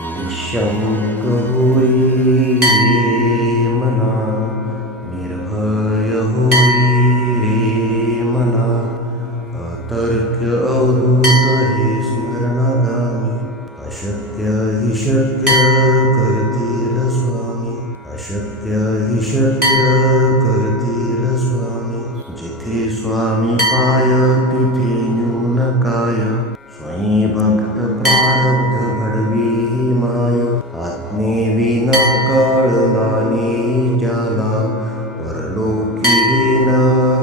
निःशंक होई रे मना, निर्भय होई रे मना, अतर्क्य अवधूत हे स्मरणागामी, अशक्य हि शक्य करतील स्वामी, अशक्य हि शक्य करतील स्वामी. जिथे स्वामी पाय तिथे न्यून काय, स्वयं भक्त प्रारब्ध घडवी ही माय. आज्ञेविना कळला नाही ज्याला, परलोकी न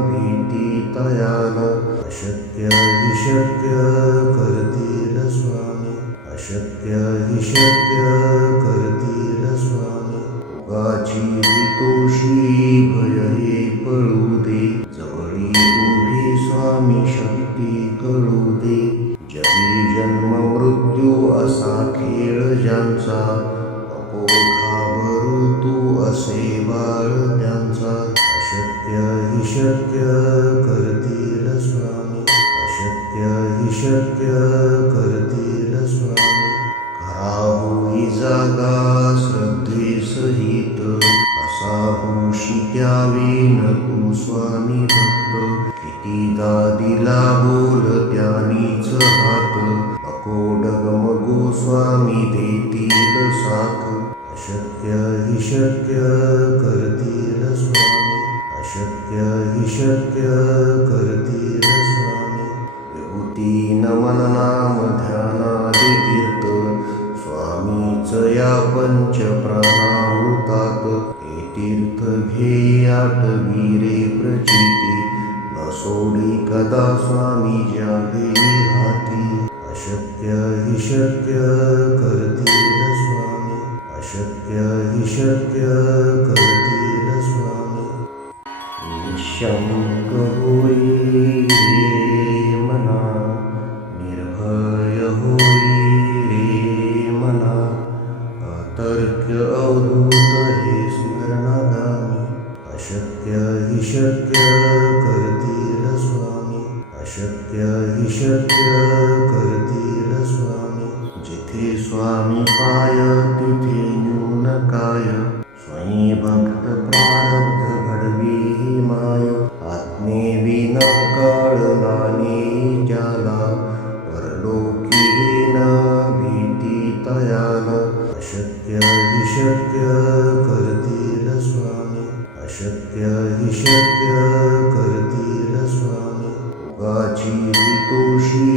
भीती तयाला. अशक्य हि शक्य करतील स्वामी, अशक्य हि शक्य करतील स्वामी. उगाची तोषी भय हे पळू दे, जवळी उभी स्वामी शक्ती कळू दे. जगी जन्म मृत्यू असा खेळ ज्यांचा, नको घाबरू तू असे बाळ त्यांचा. अशक्य हि शक्य करतील स्वामी, अशक्य हि शक्य करतील स्वामी. खरा होई जागा श्रद्धे सहित, असा होशी द्यावी न तू स्वामी भक्त. कितीदा दिला बोल त्यानीच हात, नको डगमगू स्वामी देतील साथ. अशक्य हि शक्य करतील स्वामी, अशक्य हि शक्य करतील स्वामी. विभूती नमन नाम ध्यानादि तीर्थ, स्वामीच या पंच प्राणामृतात. हे तीर्थ घेई आठवी रे प्रचिती, न सोडी कदा स्वामी ज्या घेई हाती. अशक्य हि शक्य करतील स्वामी, अशक्य हि शक्य करतील स्वामी. निःशंक होई रे मना, निर्भय होई रे मना, अतर्क्य अवधूत हे स्मरणागामी. अशक्य हि शक्य करतील स्वामी, अशक्य हि शक्य करतील स्वामी. जिथे स्वामी पाय तिथे न्यून काय, स्वयं भक्त प्रारब्ध घडवी ही माय. आज्ञेविना कळला नाही ज्याला, परलोकी न भीती तयाला. अशक्य हि शक्य करतील स्वामी, अशक्य हि शक्य करतील स्वामी. उगाची तोषी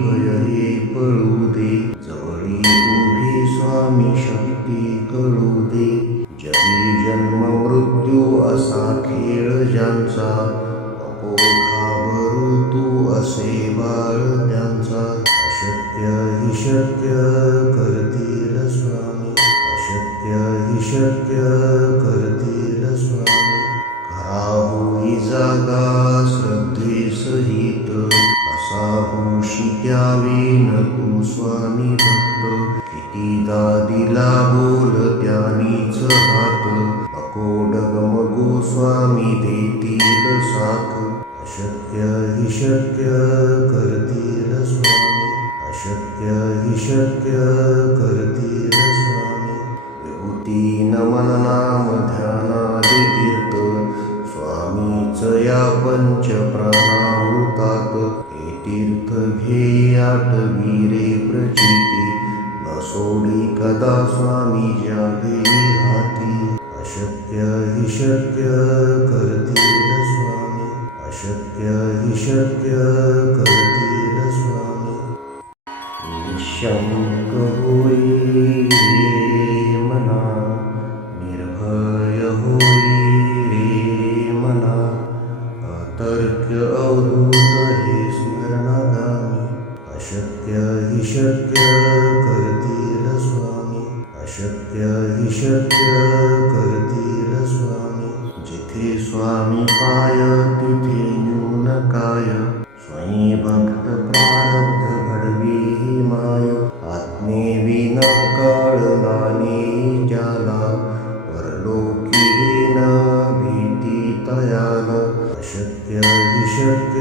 भय हे पळू दे, जवळी उभी स्वामी शक्ती कळू दे. जगी जन्म मृत्यू असा खेळ ज्यांचा, नको घाबरू तू असे बाळ त्यांचा. अशक्य हि शक्य करतील स्वामी, अशक्य हि शक्य करतील स्वामी. खरा होई जागा श्रद्धे सहित, असा होशी द्यावी न तू स्वामी भक्त. कितीदा दिला बोल त्यानीच हात, नको डगमगू स्वामी देतील साथ. अशक्य हि शक्य करतील स्वामी, अशक्य हि शक्य करतील स्वामी. विभूती नमन नाम ध्यानादि तीर्थ, स्वामीच या पंच प्राणामृतात. हे तीर्थ घेई आठवी रे प्रचिती, न सोडी कदा स्वामी ज्या घेई हाती. अशक्य हि शक्य करतील स्वामी, अशक्य हि शक्य करतील स्वामी. निःशंक होई रे मना, निर्भय होई रे मना, अतर्क्य अवधूत हे स्मरणागामी. अशक्य हि शक्य करतील स्वामी, अशक्य हि शक्य करतील स्वामी. जिथे स्वामी पाय तिथे न्यून काय, स्वयं भक्त प्रारब्ध घडवी ही माय. आज्ञेविना कळला नाही ज्याला, परलोकी न भीती तयाला. अशक्य हि शक्य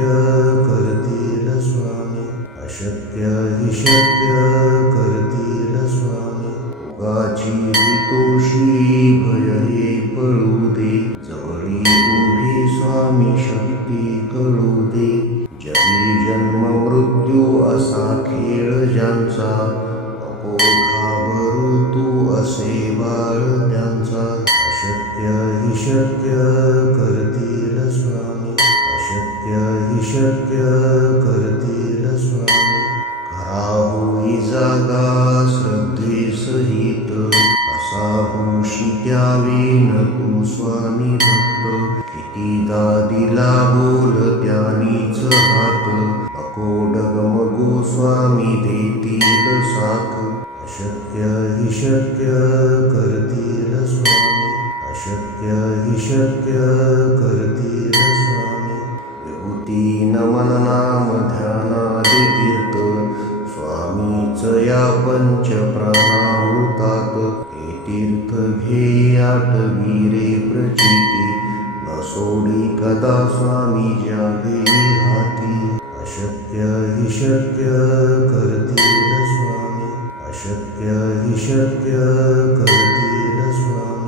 करतील स्वामी, अशक्य हि शक्य करतील स्वामी. संतोषी भय हे पळू दे, जवळी उभी स्वामी शक्ती कळू दे. जगी जन्म मृत्यू असा खेळ ज्यांचा, नको घाबरू तू असे बाळ त्यांचा. अशक्य हि शक्य करतील स्वामी, अशक्य हि शक्य करतील स्वामी. खरा होई जागा श्रद्धेसहित, कसा होशी त्यावेन तू स्वामी भक्त. कितीदा दिला बोल त्यानीच हात, नको डगमगू स्वामी देतील साथ. अशक्य हि शक्य करतील स्वामी, अशक्य हि शक्य करतील स्वामी. विभूती नमन नाम ध्यानादि तीर्थ, स्वामीच या पंच प्राणामृतात. हे तीर्थ घे आठवी रे प्रचिती, न सोडी कदा स्वामी ज्यावेळी हाती. अशक्य हि शक्य करतील स्वामी, अशक्य हि शक्य करतील स्वामी.